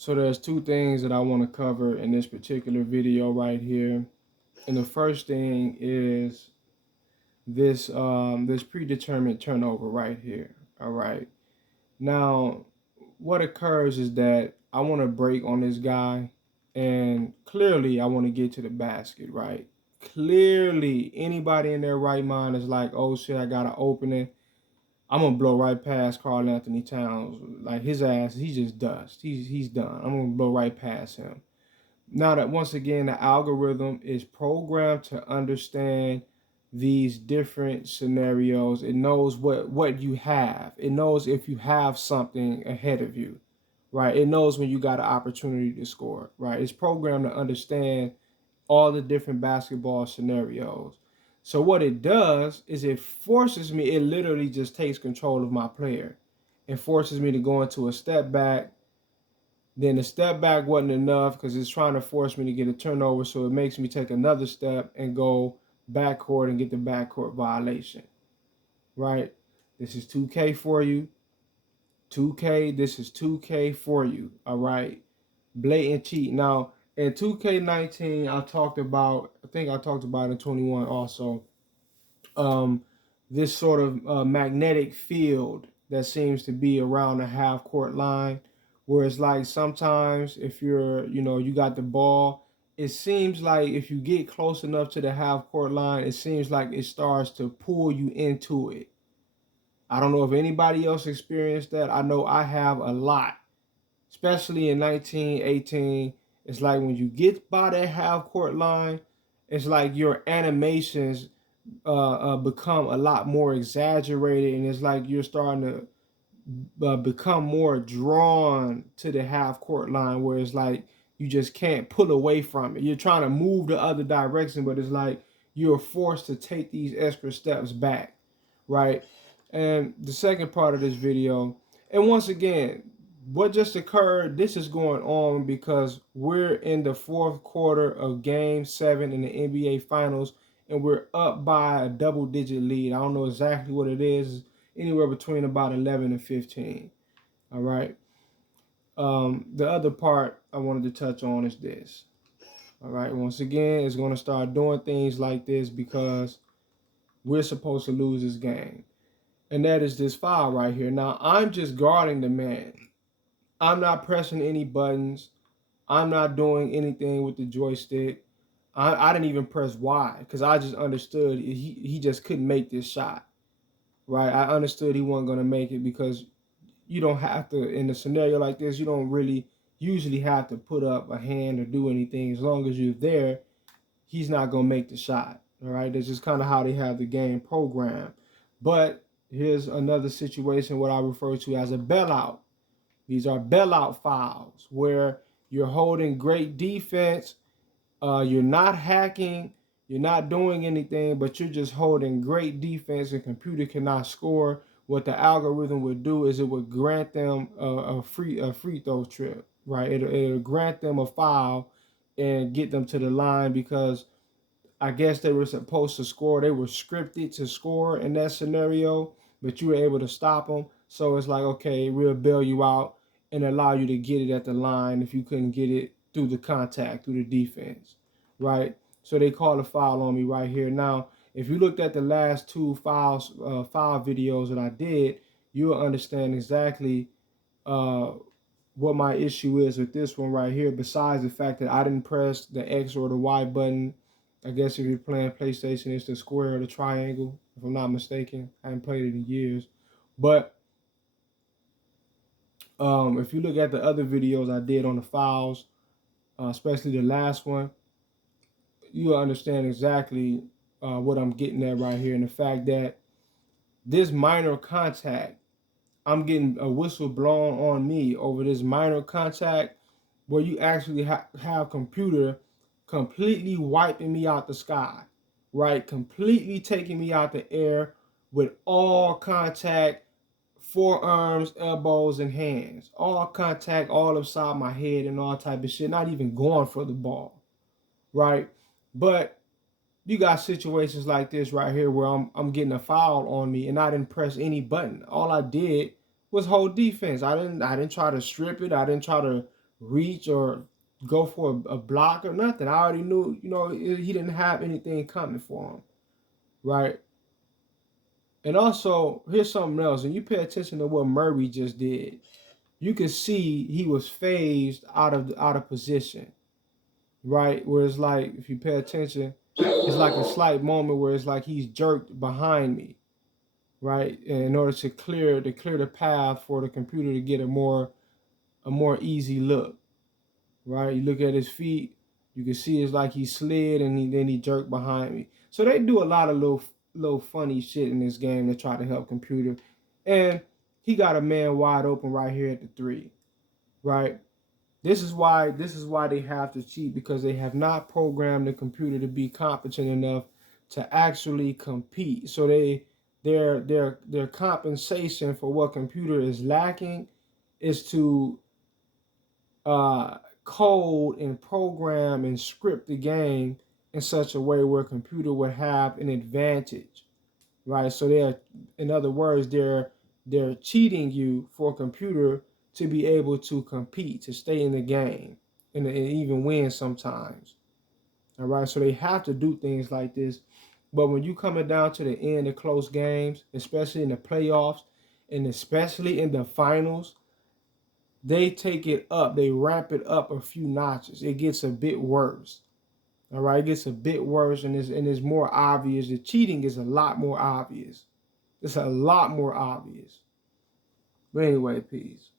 So there's two things that I want to cover in this particular video right here. And the first thing is this predetermined turnover right here. All right. Now, what occurs is that I want to break on this guy, and clearly I want to get to the basket, right? Clearly, anybody in their right mind is like, oh shit, I got to open it. I'm gonna blow right past Karl Anthony Towns. Like his ass, he's just dust. He's done. I'm gonna blow right past him. Now that once again the algorithm is programmed to understand these different scenarios. It knows what you have. It knows if you have something ahead of you, right? It knows when you got an opportunity to score, right? It's programmed to understand all the different basketball scenarios. So what it does is it forces me, it literally just takes control of my player. It forces me to go into a step back. Then the step back wasn't enough because it's trying to force me to get a turnover. So it makes me take another step and go backcourt and get the backcourt violation, right? This is 2K for you. 2K, this is 2K for you, all right? Blatant cheat. Now, in 2K19, I think I talked about in 21 also, um, this sort of magnetic field that seems to be around the half court line, where it's like sometimes if you got the ball, it seems like if you get close enough to the half court line, it seems like it starts to pull you into it. I don't know if anybody else experienced that. I know I have a lot, especially in 1918. It's like when you get by that half court line, it's like your animations become a lot more exaggerated, and it's like you're starting to become more drawn to the half court line, where it's like you just can't pull away from it. You're trying to move the other direction, but it's like you're forced to take these extra steps back, right? And the second part of this video, and once again, what just occurred, this is going on because we're in the fourth quarter of game 7 in the NBA Finals, and we're up by a double digit lead. I don't know exactly what it is, anywhere between about 11 and 15. All right. The other part I wanted to touch on is this. All right. Once again, it's going to start doing things like this because we're supposed to lose this game. And that is this foul right here. Now, I'm just guarding the man. I'm not pressing any buttons. I'm not doing anything with the joystick. I didn't even press Y because I just understood he just couldn't make this shot, right? I understood he wasn't going to make it because you don't have to, in a scenario like this, you don't really usually have to put up a hand or do anything. As long as you're there, he's not going to make the shot, all right? That's just kind of how they have the game programmed. But here's another situation, what I refer to as a bailout. These are bailout fouls where you're holding great defense, you're not hacking, you're not doing anything, but you're just holding great defense and computer cannot score. What the algorithm would do is it would grant them a free throw trip, right? It'll grant them a foul and get them to the line because I guess they were supposed to score. They were scripted to score in that scenario, but you were able to stop them. So it's like, okay, we'll bail you out and allow you to get it at the line if you couldn't get it through the contact, through the defense, right? So they called a foul on me right here. Now, if you looked at the last two foul videos that I did, you'll understand exactly uh, what my issue is with this one right here, besides the fact that I didn't press the X or the Y button. I guess if you're playing PlayStation, it's the square or the triangle, if I'm not mistaken. I haven't played it in years. But if you look at the other videos I did on the fouls, especially the last one, you'll understand exactly what I'm getting at right here. And the fact that this minor contact, I'm getting a whistle blown on me over this minor contact where you actually have computer completely wiping me out the sky, right? Completely taking me out the air with all contact, forearms, elbows, and hands. All contact all upside my head and all type of shit. Not even going for the ball, right? But you got situations like this right here where I'm getting a foul on me and I didn't press any button. All I did was hold defense. I didn't try to strip it. I didn't try to reach or go for a block or nothing. I already knew, you know, he didn't have anything coming for him, right? And also, here's something else. And you pay attention to what Murray just did. You could see he was phased out of position, right? Where it's like, if you pay attention, it's like a slight moment where it's like he's jerked behind me, right? And in order to clear the path for the computer to get a more easy look, right? You look at his feet, you can see it's like he slid and then he jerked behind me. So they do a lot of little funny shit in this game to try to help computer. And he got a man wide open right here at the 3, right? This is why they have to cheat, because they have not programmed the computer to be competent enough to actually compete. So their compensation for what computer is lacking is to code and program and script the game in such a way where computer would have an advantage, right? So in other words, they're cheating you for a computer to be able to compete, to stay in the game, and even win sometimes. All right, so they have to do things like this. But when you coming down to the end of close games, especially in the playoffs, and especially in the finals, they take it up, they ramp it up a few notches. It gets a bit worse. All right, it gets a bit worse, and it's more obvious. The cheating is a lot more obvious. It's a lot more obvious. But anyway, peace.